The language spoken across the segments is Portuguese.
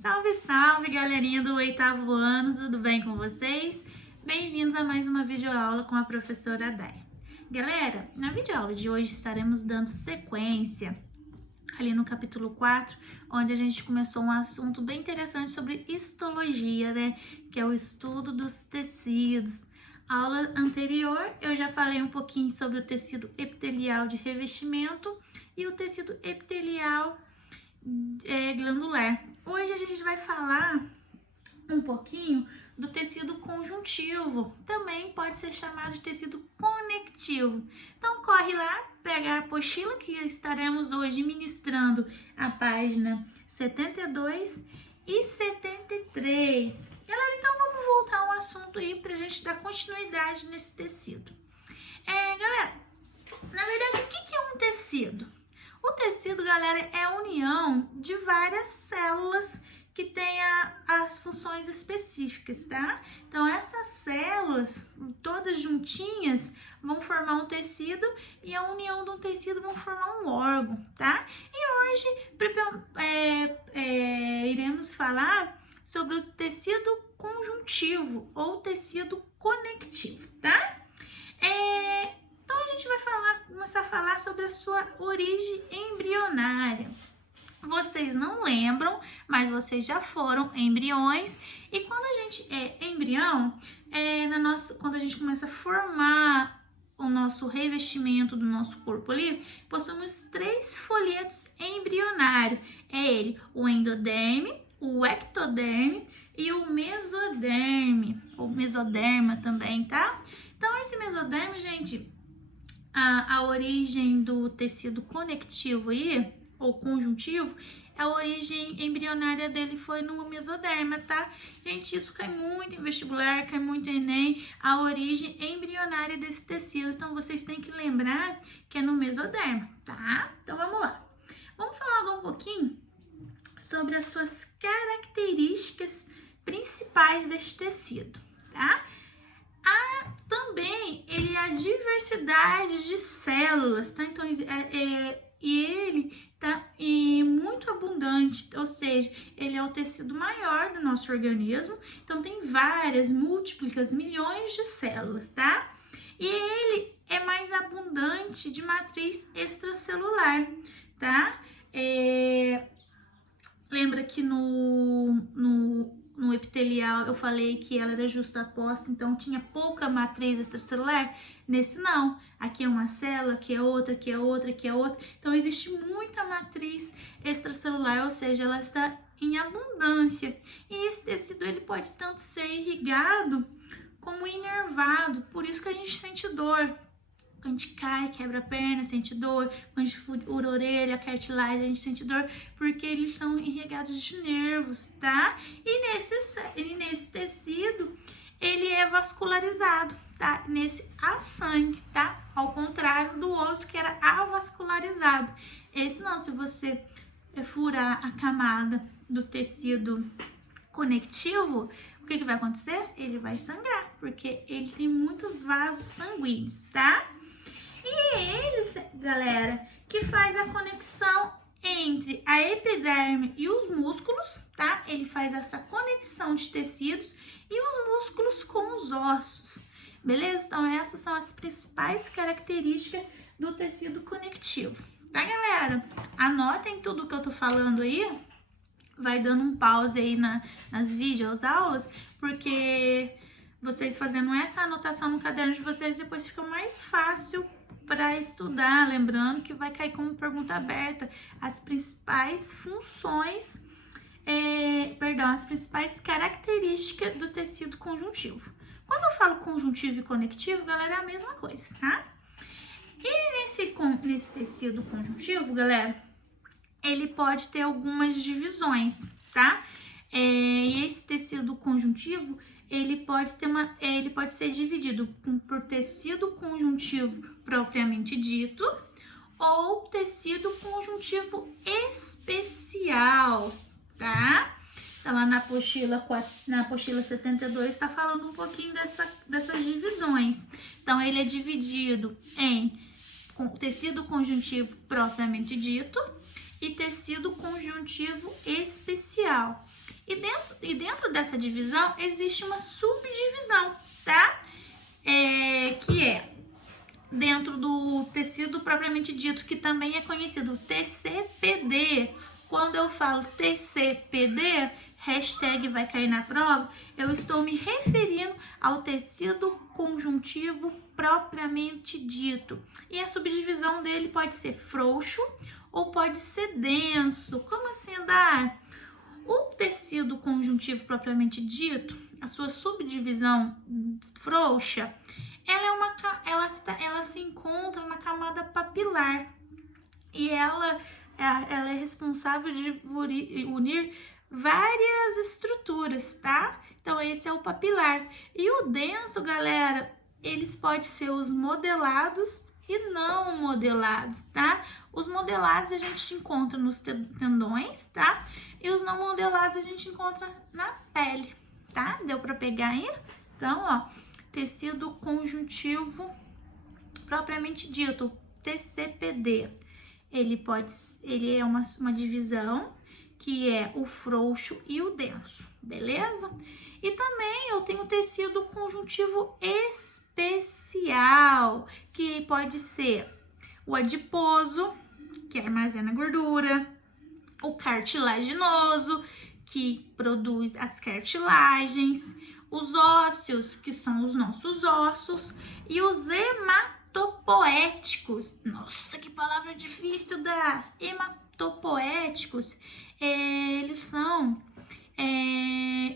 Salve, salve, galerinha do 8º ano, tudo bem com vocês? Bem-vindos a mais uma videoaula com a professora Day. Galera, na videoaula de hoje estaremos dando sequência ali no capítulo 4, onde a gente começou um assunto bem interessante sobre histologia, né? Que é o estudo dos tecidos. A aula anterior eu já falei um pouquinho sobre o tecido epitelial de revestimento e o tecido epitelial glandular. Hoje a gente vai falar um pouquinho do tecido conjuntivo, também pode ser chamado de tecido conectivo. Então corre lá, pega a apostila que estaremos hoje ministrando a página 72 e 73. Galera, então vamos voltar ao assunto aí pra gente dar continuidade nesse tecido. Galera, na verdade, o que é um tecido? O tecido, galera, é a união de várias células que têm as funções específicas, tá? Então, essas células, todas juntinhas, vão formar um tecido e a união do tecido vão formar um órgão, tá? E hoje iremos falar sobre o tecido conjuntivo ou tecido conectivo, tá? Então, a gente vai começar a falar sobre a sua origem embrionária. Vocês não lembram, mas vocês já foram embriões. E quando a gente é embrião, quando a gente começa a formar o nosso revestimento do nosso corpo ali, possuímos 3 folhetos embrionários. É ele, o endoderme, o ectoderme e o mesoderme, ou mesoderma também, tá? Então, esse mesoderme, gente, a origem do tecido conectivo aí, ou conjuntivo, a origem embrionária dele foi no mesoderma, tá? Gente, isso cai muito em vestibular, cai muito em Enem, a origem embrionária desse tecido. Então, vocês têm que lembrar que é no mesoderma, tá? Então, vamos lá. Vamos falar agora um pouquinho sobre as suas características principais deste tecido, tá? Também ele é a diversidade de células, tá? Então, e ele tá muito abundante, ou seja, ele é o tecido maior do nosso organismo, então tem várias, múltiplicas, milhões de células, tá? E ele é mais abundante de matriz extracelular, tá? Lembra que no epitelial eu falei que ela era justaposta, então tinha pouca matriz extracelular? Nesse não. Aqui é uma célula, aqui é outra, aqui é outra, aqui é outra. Então existe muita matriz extracelular, ou seja, ela está em abundância. E esse tecido ele pode tanto ser irrigado como inervado, por isso que a gente sente dor. Quando a gente cai, quebra a perna, sente dor. Quando a gente fura a orelha, a cartilagem, a gente sente dor, porque eles são irrigados de nervos, tá? E nesse tecido, ele é vascularizado, tá? Nesse a sangue, tá? Ao contrário do outro que era avascularizado. Esse não, se você furar a camada do tecido conectivo, o que vai acontecer? Ele vai sangrar, porque ele tem muitos vasos sanguíneos, tá? E eles, galera, que faz a conexão entre a epiderme e os músculos, tá? Ele faz essa conexão de tecidos e os músculos com os ossos, beleza? Então, essas são as principais características do tecido conectivo, tá, galera? Anotem tudo que eu tô falando aí, vai dando um pause aí nas videoaulas, porque vocês fazendo essa anotação no caderno de vocês, depois fica mais fácil para estudar, lembrando que vai cair como pergunta aberta as principais funções, as principais características do tecido conjuntivo. Quando eu falo conjuntivo e conectivo, galera, é a mesma coisa, tá? E nesse tecido conjuntivo, galera, ele pode ter algumas divisões, tá? E esse tecido conjuntivo, ele pode ser dividido por tecido conjuntivo propriamente dito ou tecido conjuntivo especial, tá? Então, lá na apostila 72 está falando um pouquinho dessas divisões. Então, ele é dividido em tecido conjuntivo propriamente dito e tecido conjuntivo especial. E dentro dessa divisão existe uma subdivisão, tá? Que é dentro do tecido propriamente dito, que também é conhecido TCPD. Quando eu falo TCPD, hashtag vai cair na prova, eu estou me referindo ao tecido conjuntivo propriamente dito. E a subdivisão dele pode ser frouxo ou pode ser denso. Como assim, Andar? O tecido conjuntivo propriamente dito, a sua subdivisão frouxa, ela se encontra na camada papilar e ela é responsável de unir várias estruturas, tá? Então esse é o papilar. E o denso, galera, eles podem ser os modelados e não modelados, tá? Os modelados a gente encontra nos tendões, tá? E os não modelados a gente encontra na pele, tá? Deu para pegar aí? Então, ó, tecido conjuntivo propriamente dito, TCPD. Ele é uma divisão que é o frouxo e o denso, beleza? E também eu tenho tecido conjuntivo especial, que pode ser o adiposo, que armazena gordura, o cartilaginoso, que produz as cartilagens, os ósseos, que são os nossos ossos, e os hematopoéticos. Nossa, que palavra difícil das hematopoéticos. Eles são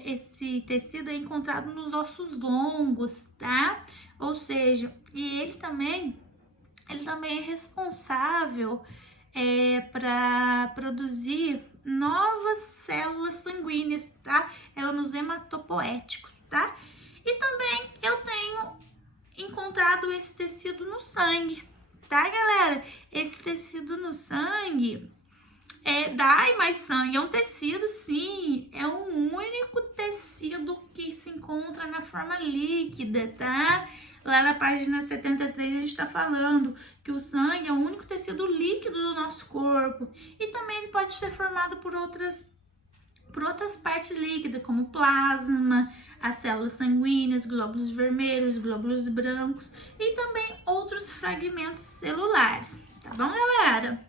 esse tecido é encontrado nos ossos longos, tá? Ou seja, e ele também é responsável para produzir novas células sanguíneas, tá? Ela nos hematopoéticos, tá? E também eu tenho encontrado esse tecido no sangue, tá, galera? Esse tecido no sangue dá mais sangue, é um tecido, sim, é um único tecido que se encontra na forma líquida, tá? Lá na página 73 a gente tá falando que o sangue é o único tecido líquido do nosso corpo e também ele pode ser formado por outras partes líquidas, como plasma, as células sanguíneas, glóbulos vermelhos, glóbulos brancos e também outros fragmentos celulares, tá bom, galera?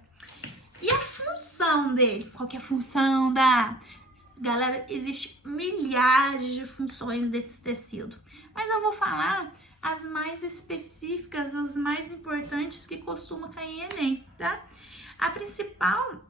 E a função dele? Qual que é a função da... Galera, existe milhares de funções desse tecido, mas eu vou falar as mais específicas, as mais importantes que costuma cair em Enem, tá? A principal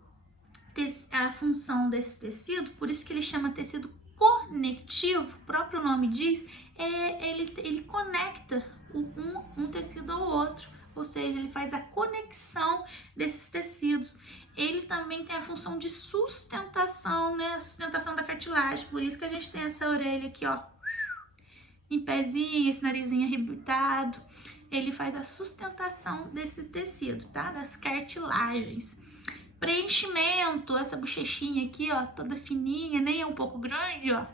função desse tecido, por isso que ele chama tecido conectivo, o próprio nome diz, ele conecta um tecido ao outro, ou seja, ele faz a conexão desses tecidos. Ele também tem a função de sustentação, né? A sustentação da cartilagem, por isso que a gente tem essa orelha aqui, ó, em pezinho, esse narizinho arrebitado. Ele faz a sustentação desse tecido, tá? Das cartilagens. Preenchimento, essa bochechinha aqui, ó, toda fininha, nem é um pouco grande, ó.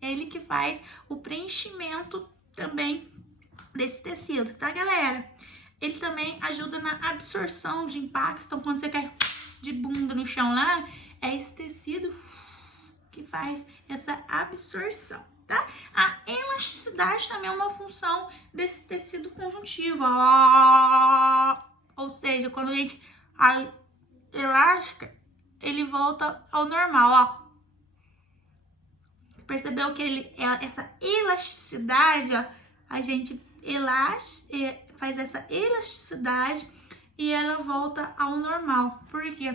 Ele que faz o preenchimento também desse tecido, tá, galera? Ele também ajuda na absorção de impactos. Então, quando você cai de bunda no chão lá, é esse tecido que faz essa absorção, tá? A elasticidade também é uma função desse tecido conjuntivo, ó. Ou seja, quando a gente elástica, ele volta ao normal, ó. Percebeu que essa elasticidade, ó, a gente faz essa elasticidade e ela volta ao normal, porque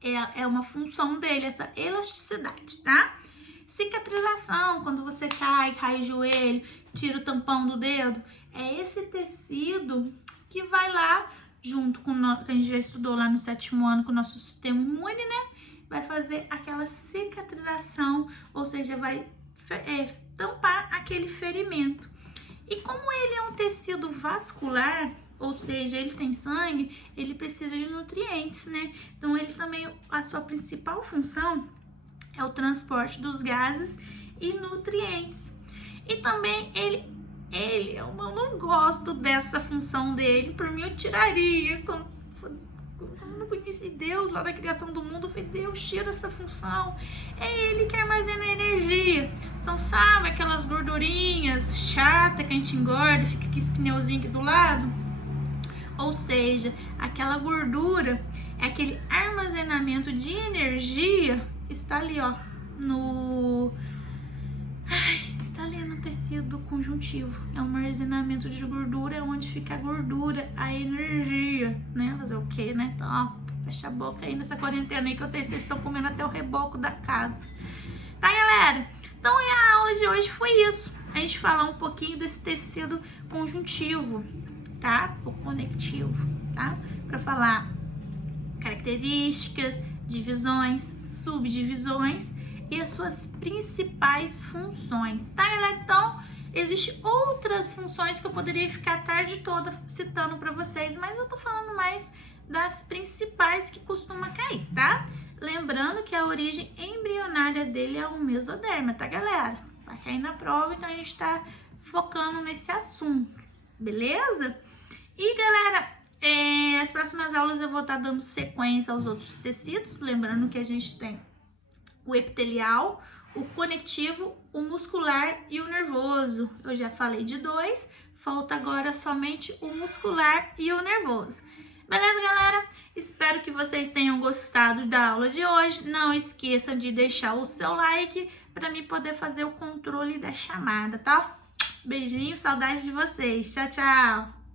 é uma função dele, essa elasticidade, tá? Cicatrização, quando você cai o joelho, tira o tampão do dedo, é esse tecido que vai lá, junto com que a gente já estudou lá no 7º ano, com o nosso sistema imune, né? Vai fazer aquela cicatrização, ou seja, vai tampar aquele ferimento. E como ele é um tecido vascular, ou seja, ele tem sangue, ele precisa de nutrientes, né? Então, ele também, a sua principal função é o transporte dos gases e nutrientes. E também eu não gosto dessa função dele, por mim eu tiraria, como eu conheci Deus lá na criação do mundo. Eu falei, Deus tira essa função. É Ele que armazena a energia. Então, sabe aquelas gordurinhas chatas que a gente engorda, fica com esse pneuzinho aqui do lado? Ou seja, aquela gordura é aquele armazenamento de energia, está ali, ó, está ali no tecido conjuntivo. É um armazenamento de gordura, é onde fica a gordura, a energia, né? Fazer o quê, né? Então, ó, fecha a boca aí nessa quarentena aí, que eu sei que vocês estão comendo até o reboco da casa. Tá, galera? Então, a aula de hoje foi isso. A gente falar um pouquinho desse tecido conjuntivo, tá? O conectivo, tá? Para falar características, divisões, subdivisões e as suas principais funções, tá, galera? Então, existem outras funções que eu poderia ficar a tarde toda citando para vocês, mas eu tô falando mais das principais que costuma cair, tá? Lembrando que a origem embrionária dele é o mesoderma, tá, galera? Vai cair na prova, então a gente tá focando nesse assunto, beleza? E, galera, as próximas aulas eu vou estar dando sequência aos outros tecidos, lembrando que a gente tem o epitelial, o conectivo, o muscular e o nervoso. Eu já falei de 2, falta agora somente o muscular e o nervoso. Beleza, galera? Espero que vocês tenham gostado da aula de hoje. Não esqueça de deixar o seu like para mim poder fazer o controle da chamada, tá? Beijinho, saudade de vocês. Tchau, tchau!